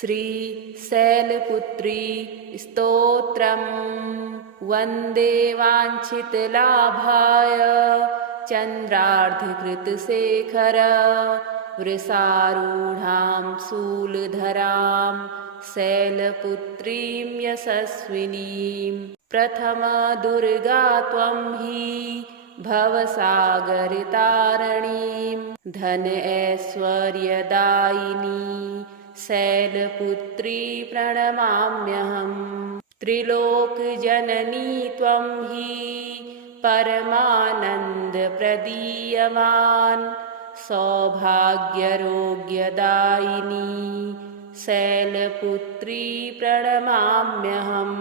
श्रीशैलपुत्री स्तोत्रम् वन्दे वाञ्छितलाभाय चन्द्रार्धकृतशेखर वृषारूढां शूलधरां शैलपुत्रीं यशस्विनीं प्रथमदुर्गा त्वं हि भवसागरतारिणीं धन ऐश्वर्यदायिनी शैलपुत्री प्रणमाम्यहम् त्रिलोकजननी त्वं हि परमानन्दप्रदीयमान् सौभाग्यरोग्यदायिनी शैलपुत्री प्रणमाम्यहम्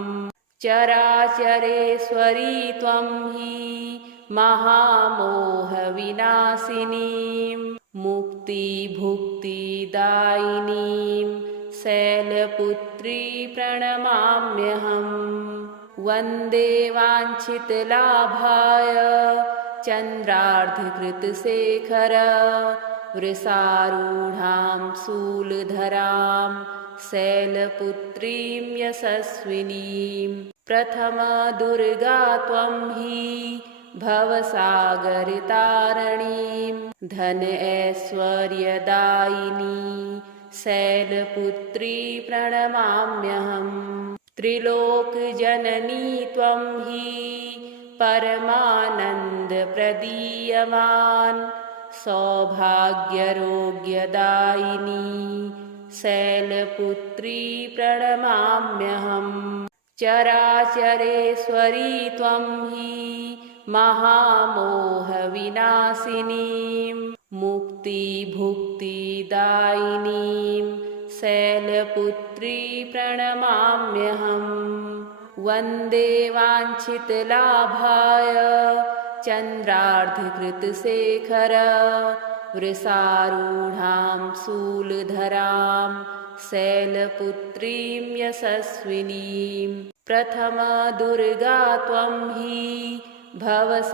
चराचरेश्वरी त्वं हि महामोहविनाशिनीं मुक्तिभुक्तिदायिनीं शैलपुत्री प्रणमाम्यहम् वन्दे वाञ्छितलाभाय चन्द्रार्धकृतशेखर वृषारूढां शूलधरां शैलपुत्रीं यशस्विनीं प्रथमदुर्गा त्वं हि भवसागरतारिणीं धन ऐश्वर्यदायिनी शैलपुत्री प्रणमाम्यहम् त्रिलोकजननी त्वं हि परमानन्दप्रदीयमान् सौभाग्यरोग्यदायिनी शैलपुत्री प्रणमाम्यहम् चराचरेश्वरी त्वं हि महामोहविनाशिनीं मुक्तिभुक्तिदायिनीं शैलपुत्री प्रणमाम्यहम् वन्दे वाञ्छितलाभाय चन्द्रार्धकृतशेखर वृषारूढां शूलधरां शैलपुत्रीं यशस्विनीं प्रथमदुर्गा त्वं हि भवसागरतारिणीं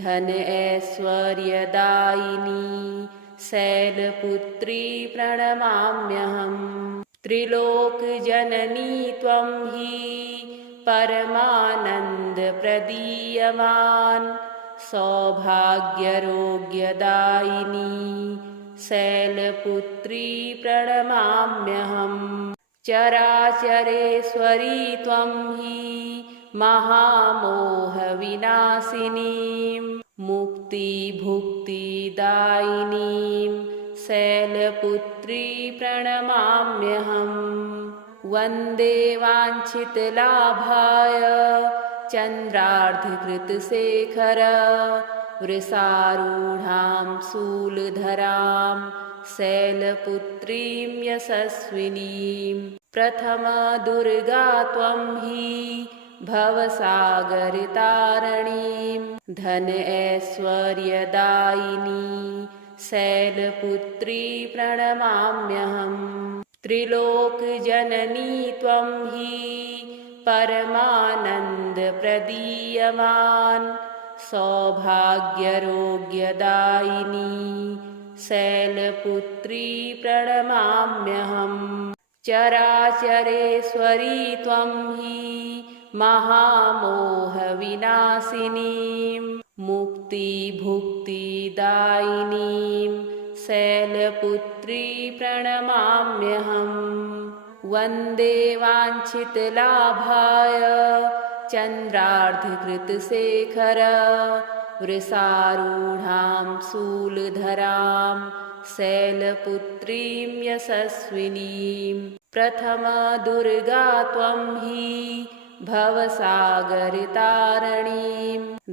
धन ऐश्वर्यदायिनी शैलपुत्री प्रणमाम्यहम् त्रिलोकजननी त्वं हि परमानन्दप्रदीयमान् सौभाग्यरोग्यदायिनी शैलपुत्री प्रणमाम्यहम् चराचरेश्वरी त्वं हि महामोहविनाशिनीं मुक्तिभुक्तिदायिनीं शैलपुत्री प्रणमाम्यहम् वन्दे वाञ्छितलाभाय चन्द्रार्धकृतशेखर वृषारूढां शूलधरां शैलपुत्रीं यशस्विनीं प्रथमदुर्गा त्वं हि भवसागरतारिणीं धन ऐश्वर्यदायिनी शैलपुत्री प्रणमाम्यहम् त्रिलोकजननी त्वं हि परमानन्दप्रदीयमान् सौभाग्यरोग्यदायिनी शैलपुत्री प्रणमाम्यहम् चराचरेश्वरी त्वं हि महामोहविनाशिनीं मुक्तिभुक्तिदायिनीं शैलपुत्री प्रणमाम्यहम् वन्दे वाञ्छितलाभाय चन्द्रार्धकृतशेखर वृषारूढां शूलधरां शैलपुत्रीं यशस्विनीं प्रथमदुर्गा त्वं हि भवसागरतारिणीं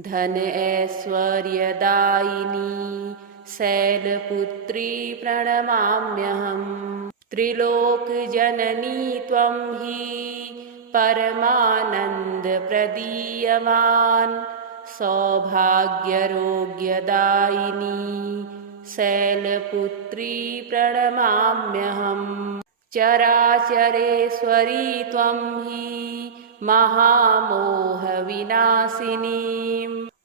धन ऐश्वर्यदायिनी शैलपुत्री प्रणमाम्यहम् त्रिलोकजननी त्वं हि परमानन्दप्रदीयमान् सौभाग्यरोग्यदायिनी शैलपुत्री प्रणमाम्यहम् चराचरेश्वरी त्वं हि महामोहविनाशिनीं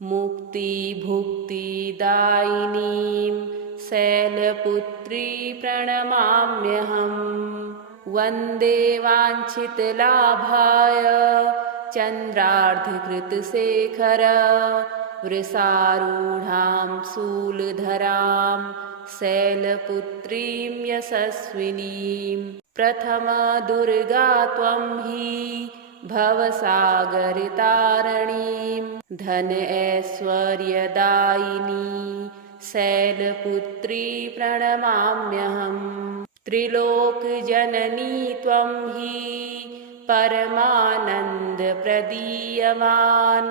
मुक्तिभुक्तिदायिनीं शैलपुत्री प्रणमाम्यहम् वन्दे वाञ्छितलाभाय चन्द्रार्धकृतशेखर वृषारूढां शूलधरां शैलपुत्रीं यशस्विनीं प्रथमदुर्गा त्वं हि भवसागरतारिणीं धन ऐश्वर्यदायिनी शैलपुत्री प्रणमाम्यहम् त्रिलोकजननी त्वं हि परमानन्दप्रदीयमान्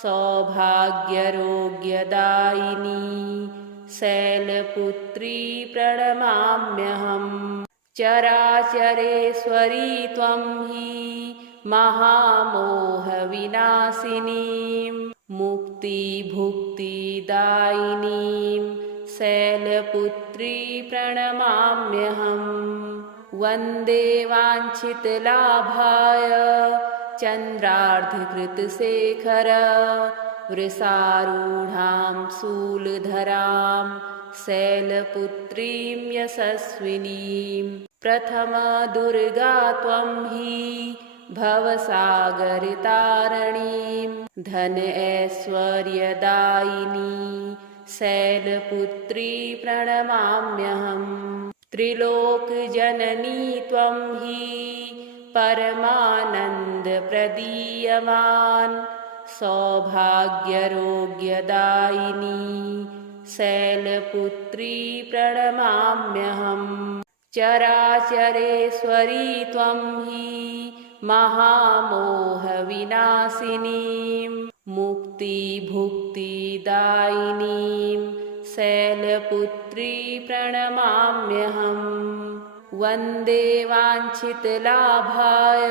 सौभाग्यरोग्यदायिनी शैलपुत्री प्रणमाम्यहम् चराचरेश्वरी त्वं हि महामोहविनाशिनीं मुक्तिभुक्तिदायिनीं शैलपुत्री प्रणमाम्यहम् वन्दे वाञ्छितलाभाय चन्द्रार्धकृतशेखर वृषारूढां शूलधरां शैलपुत्रीं यशस्विनीं प्रथमदुर्गा त्वं हि भवसागरतारिणीं धन ऐश्वर्यदायिनी शैलपुत्री प्रणमाम्यहम् त्रिलोकजननी त्वं हि परमानन्दप्रदीयमान् सौभाग्यरोग्यदायिनी शैलपुत्री प्रणमाम्यहम् चराचरेश्वरी त्वं हि महामोहविनाशिनीं मुक्तिभुक्तिदायिनीं शैलपुत्री प्रणमाम्यहम् वन्दे वाञ्छितलाभाय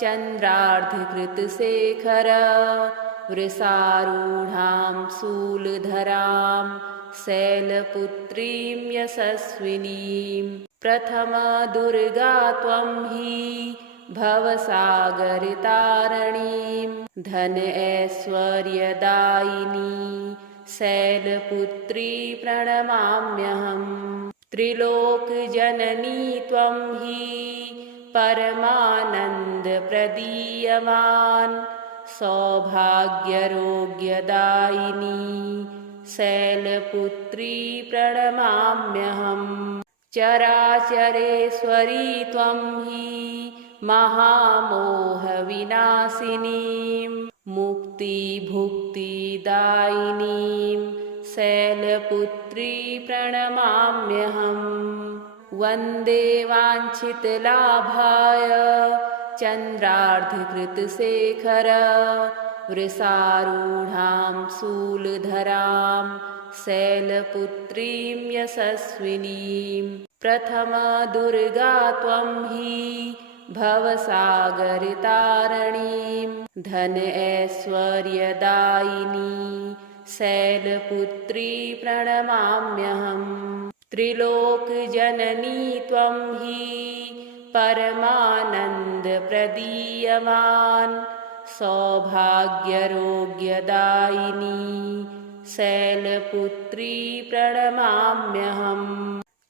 चन्द्रार्धकृतशेखर वृषारूढां शूलधरां शैलपुत्रीं यशस्विनीं प्रथमदुर्गा त्वं हि भवसागरतारिणीं धन ऐश्वर्यदायिनी शैलपुत्री प्रणमाम्यहम् त्रिलोकजननी त्वं हि परमानन्दप्रदीयमान् सौभाग्यरोग्यदायिनी शैलपुत्री प्रणमाम्यहम् चराचरेश्वरी त्वं हि महामोहविनाशिनीं मुक्तिभुक्तिदायिनीं शैलपुत्री प्रणमाम्यहम् वन्दे वाञ्छितलाभाय चन्द्रार्धकृतशेखर वृषारूढां शूलधरां शैलपुत्रीं यशस्विनीं प्रथमदुर्गा त्वं हि भवसागरतारिणीं धन ऐश्वर्यदायिनी शैलपुत्री प्रणमाम्यहम् त्रिलोकजननी त्वं हि परमानन्दप्रदीयमान् सौभाग्यरोग्यदायिनी शैलपुत्री प्रणमाम्यहम्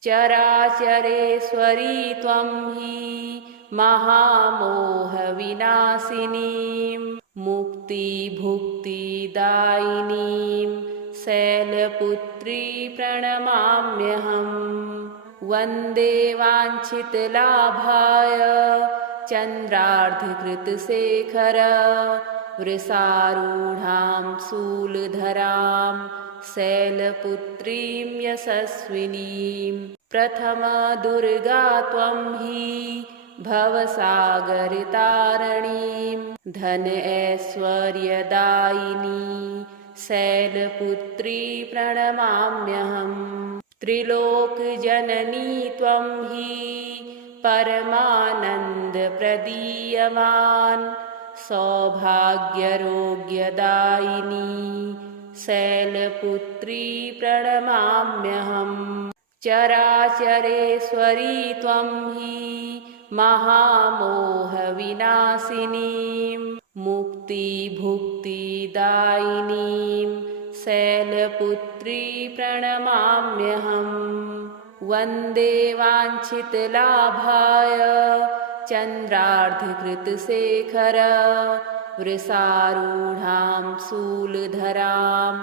चराचरेश्वरी त्वं हि महामोहविनाशिनीं मुक्तिभुक्तिदायिनीं शैलपुत्री प्रणमाम्यहम् वन्दे वाञ्छितलाभाय चन्द्रार्धकृतशेखर वृषारूढां शूलधरां शैलपुत्रीं यशस्विनीं प्रथमदुर्गा त्वं हि भवसागरतारिणीं धन ऐश्वर्यदायिनी शैलपुत्री प्रणमाम्यहम् त्रिलोकजननी त्वं हि परमानन्दप्रदीयमान् सौभाग्यरोग्यदायिनी शैलपुत्री प्रणमाम्यहम् चराचरेश्वरी त्वं हि महामोहविनाशिनीं मुक्तिभुक्तिदायिनीं शैलपुत्री प्रणमाम्यहम् वन्दे वाञ्छितलाभाय चन्द्रार्धकृतशेखर वृषारूढां शूलधरां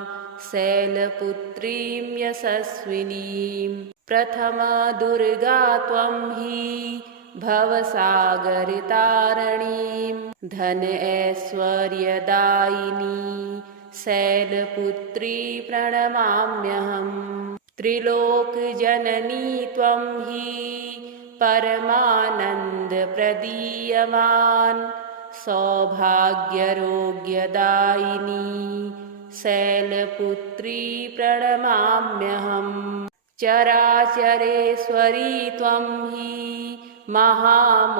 शैलपुत्रीं यशस्विनीं प्रथमदुर्गा त्वं हि भवसागरतारिणीं धन ऐश्वर्यदायिनी शैलपुत्री प्रणमाम्यहम् त्रिलोकजननी त्वं हि परमानन्दप्रदीयमान् सौभाग्यरोग्यदायिनी शैलपुत्री प्रणमाम्यहम् चराचरेश्वरी त्वं हि महामोहविनाशिनीं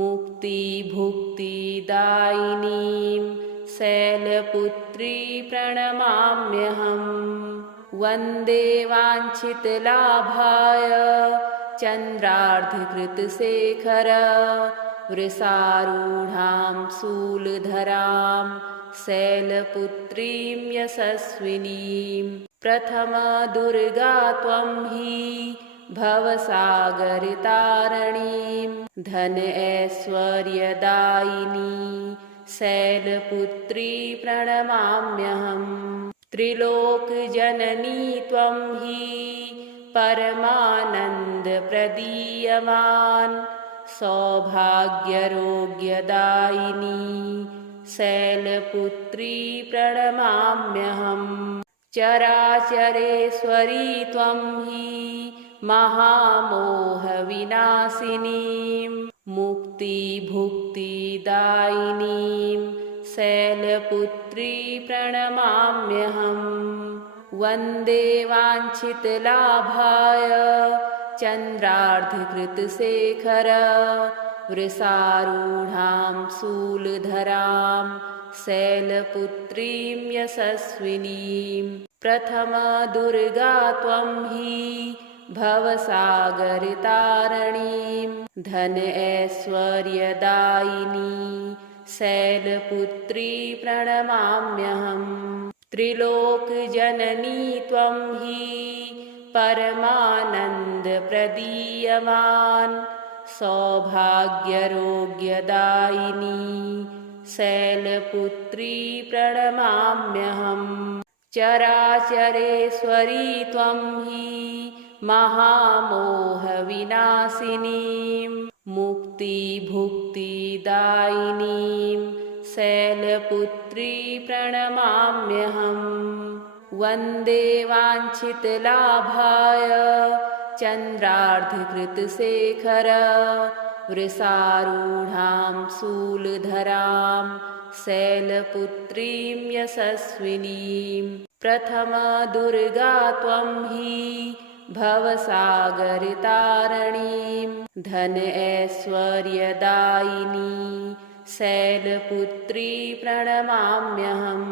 मुक्तिभुक्तिदायिनीं शैलपुत्री प्रणमाम्यहम् वन्दे वाञ्छितलाभाय चन्द्रार्धकृतशेखर वृषारूढां शूलधरां शैलपुत्रीं यशस्विनीं प्रथमदुर्गा त्वं हि भवसागरतारिणीं धन ऐश्वर्यदायिनी शैलपुत्री प्रणमाम्यहम् त्रिलोकजननी त्वं हि परमानन्दप्रदीयमान् सौभाग्यरोग्यदायिनी शैलपुत्री प्रणमाम्यहम् चराचरेश्वरी त्वं हि महामोहविनाशिनीं मुक्तिभुक्तिदायिनीं शैलपुत्री प्रणमाम्यहम् वन्दे वाञ्छितलाभाय चन्द्रार्धकृतशेखर वृषारूढां शूलधरां शैलपुत्रीं यशस्विनीं प्रथमदुर्गा त्वं हि भवसागरतारिणीं धन ऐश्वर्यदायिनी शैलपुत्री प्रणमाम्यहम् त्रिलोकजननी त्वं हि परमानन्दप्रदीयमान् सौभाग्यरोग्यदायिनी शैलपुत्री प्रणमाम्यहम् चराचरेश्वरी त्वं हि महामोहविनाशिनीं मुक्तिभुक्तिदायिनीं शैलपुत्री प्रणमाम्यहम् वन्दे वाञ्छितलाभाय चन्द्रार्धकृतशेखर वृषारूढां शूलधरां शैलपुत्रीं यशस्विनीं प्रथमदुर्गा त्वं हि भवसागरतारिणीं धन ऐश्वर्यदायिनी शैलपुत्री प्रणमाम्यहम्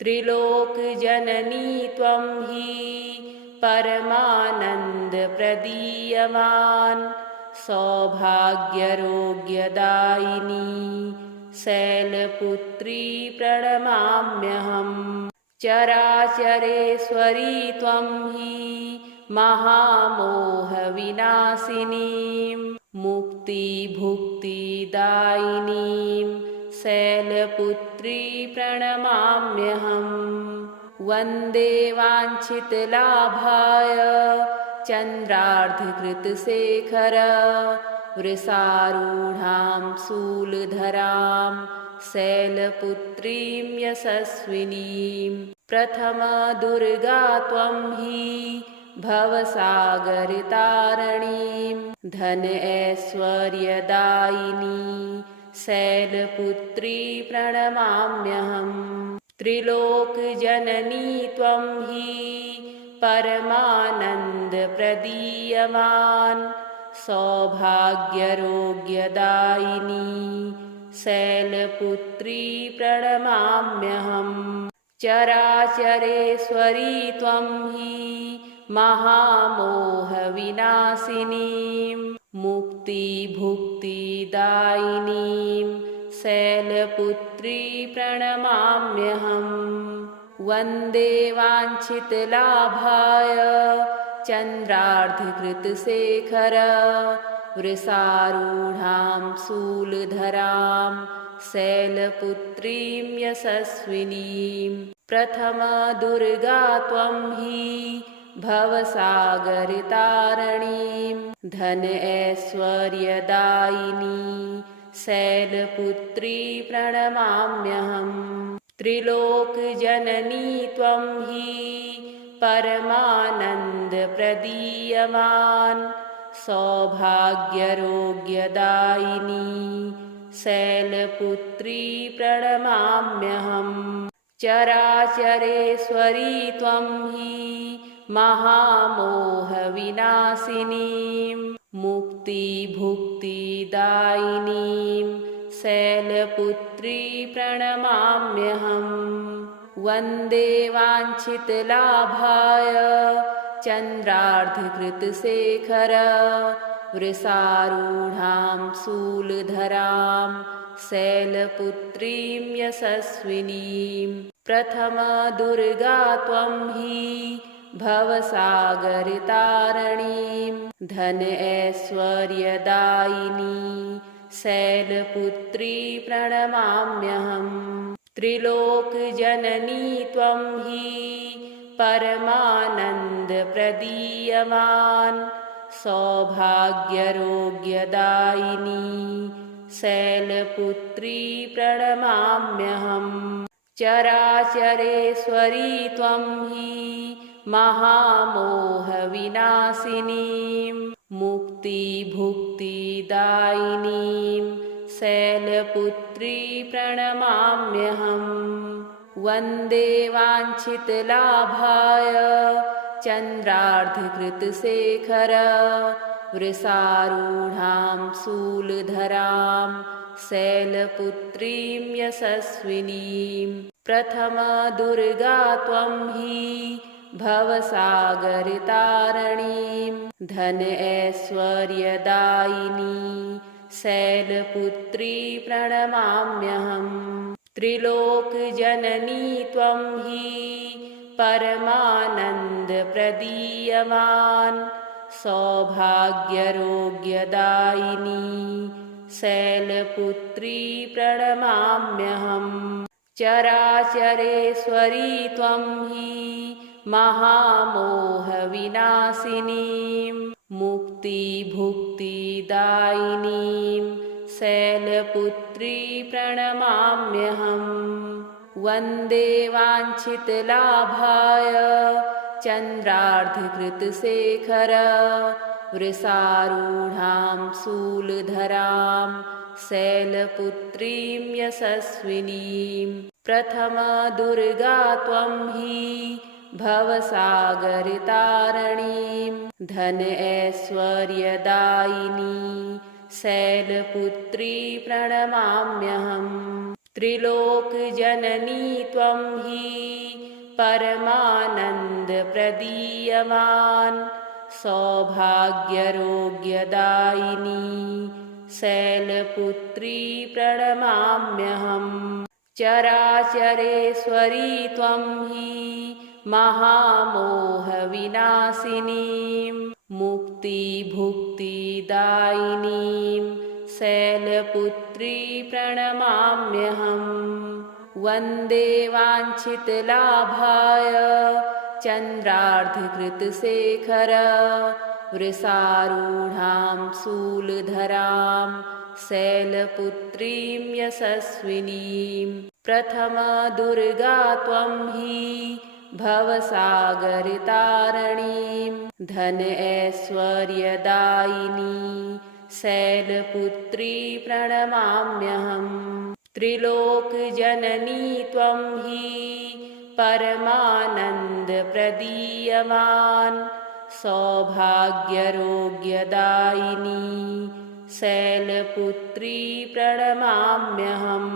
त्रिलोकजननी त्वं हि परमानन्दप्रदीयमान् सौभाग्यरोग्यदायिनी शैलपुत्री प्रणमाम्यहम् चराचरेश्वरी त्वं हि महामोहविनाशिनीं मुक्तिभुक्तिदायिनीं शैलपुत्री प्रणमाम्यहम् वन्दे वाञ्छितलाभाय चन्द्रार्धकृतशेखर वृषारूढां शूलधरां शैलपुत्रीं यशस्विनीं प्रथमदुर्गा त्वं हि भवसागरतारिणीं धन ऐश्वर्यदायिनी शैलपुत्री प्रणमाम्यहम् त्रिलोकजननी त्वं हि परमानन्दप्रदीयमान् सौभाग्यरोग्यदायिनी शैलपुत्री प्रणमाम्यहम् चराचरेश्वरी त्वं हि महामोहविनाशिनीं मुक्तिभुक्तिदायिनीं शैलपुत्री प्रणमाम्यहम् वन्दे वाञ्छितलाभाय चन्द्रार्धकृतशेखर वृषारूढां शूलधरां शैलपुत्रीं यशस्विनीं प्रथमदुर्गा त्वं हि भवसागरतारिणीं धन ऐश्वर्यदायिनी शैलपुत्री प्रणमाम्यहम् त्रिलोकजननी त्वं हि परमानन्दप्रदीयमान् सौभाग्यरोग्यदायिनी शैलपुत्री प्रणमाम्यहम् चराचरेश्वरी त्वं हि महामोहविनाशिनीं मुक्तिभुक्तिदायिनीं शैलपुत्री प्रणमाम्यहम् वन्दे वाञ्छितलाभाय चन्द्रार्धकृतशेखर वृषारूढां शूलधरां शैलपुत्रीं यशस्विनीं प्रथमदुर्गा त्वं हि भवसागरतारिणीं धन ऐश्वर्यदायिनी शैलपुत्री प्रणमाम्यहम् त्रिलोकजननी त्वं हि परमानन्दप्रदीयमान् सौभाग्यरोग्यदायिनी शैलपुत्री प्रणमाम्यहम् चराचरेश्वरी त्वं हि महामोहविनाशिनीं मुक्तिभुक्तिदायिनीं शैलपुत्री प्रणमाम्यहम् वन्दे वाञ्छितलाभाय चन्द्रार्धकृतशेखर वृषारूढां शूलधरां शैलपुत्रीं यशस्विनीं प्रथमदुर्गा त्वं हि भवसागरतारिणीं धन ऐश्वर्यदायिनी शैलपुत्री प्रणमाम्यहम् त्रिलोकजननी त्वं हि परमानन्दप्रदीयमान् सौभाग्यरोग्यदायिनी शैलपुत्री प्रणमाम्यहम् चराचरेश्वरी त्वं हि महामोहविनाशिनीं मुक्तिभुक्तिदायिनीं शैलपुत्री प्रणमाम्यहम् वन्दे वाञ्छितलाभाय चन्द्रार्धकृतशेखर वृषारूढां शूलधरां शैलपुत्रीं यशस्विनीं प्रथमदुर्गा त्वं हि भवसागरतारिणीं धन ऐश्वर्यदायिनी शैलपुत्री प्रणमाम्यहम् त्रिलोकजननी त्वं हि परमानन्दप्रदीयमान् सौभाग्यरोग्यदायिनी शैलपुत्री प्रणमाम्यहम् चराचरेश्वरी त्वं हि महामोहविनाशिनीं मुक्तिभुक्तिदायिनीं शैलपुत्री प्रणमाम्यहम् वन्दे वाञ्छितलाभाय चन्द्रार्धकृतशेखर वृषारूढां शूलधरां शैलपुत्रीं यशस्विनीं प्रथमदुर्गा त्वं हि भवसागरतारिणीं धन ऐश्वर्यदायिनी शैलपुत्री प्रणमाम्यहम् त्रिलोकजननी त्वं हि परमानन्दप्रदीयमान् सौभाग्यरोग्यदायिनी शैलपुत्री प्रणमाम्यहम्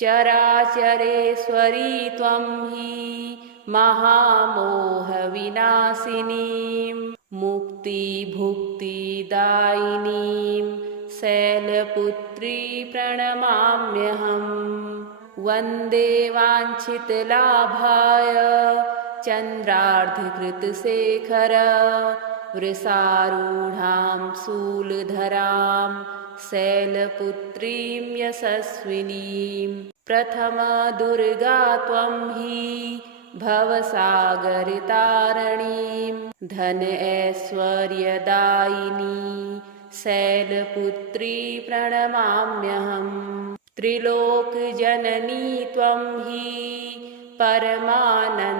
चराचरेश्वरी त्वं हि महामोहविनाशिनीं मुक्तिभुक्तिदायिनीं शैलपुत्री प्रणमाम्यहम् वन्दे वाञ्छितलाभाय चन्द्रार्धकृतशेखर वृषारूढां शूलधरां शैलपुत्रीं यशस्विनीं प्रथमदुर्गा त्वं हि भवसागरतारिणीं धन ऐश्वर्यदायिनी शैलपुत्री प्रणमाम्यहम् त्रिलोकजननी त्वं हि परमानन्दप्रदीयमान्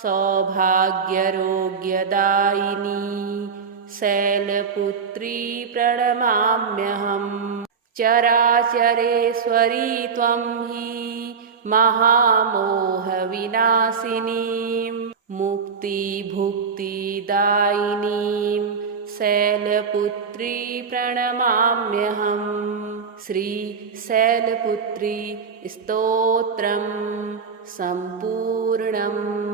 सौभाग्यरोग्यदायिनी शैलपुत्री प्रणमाम्यहम् चराचरेश्वरी त्वं हि महामोहविनाशिनीं मुक्तिभुक्तिदायिनीं शैलपुत्री प्रणमाम्यहम् श्रीशैलपुत्री स्तोत्रं सम्पूर्णम्।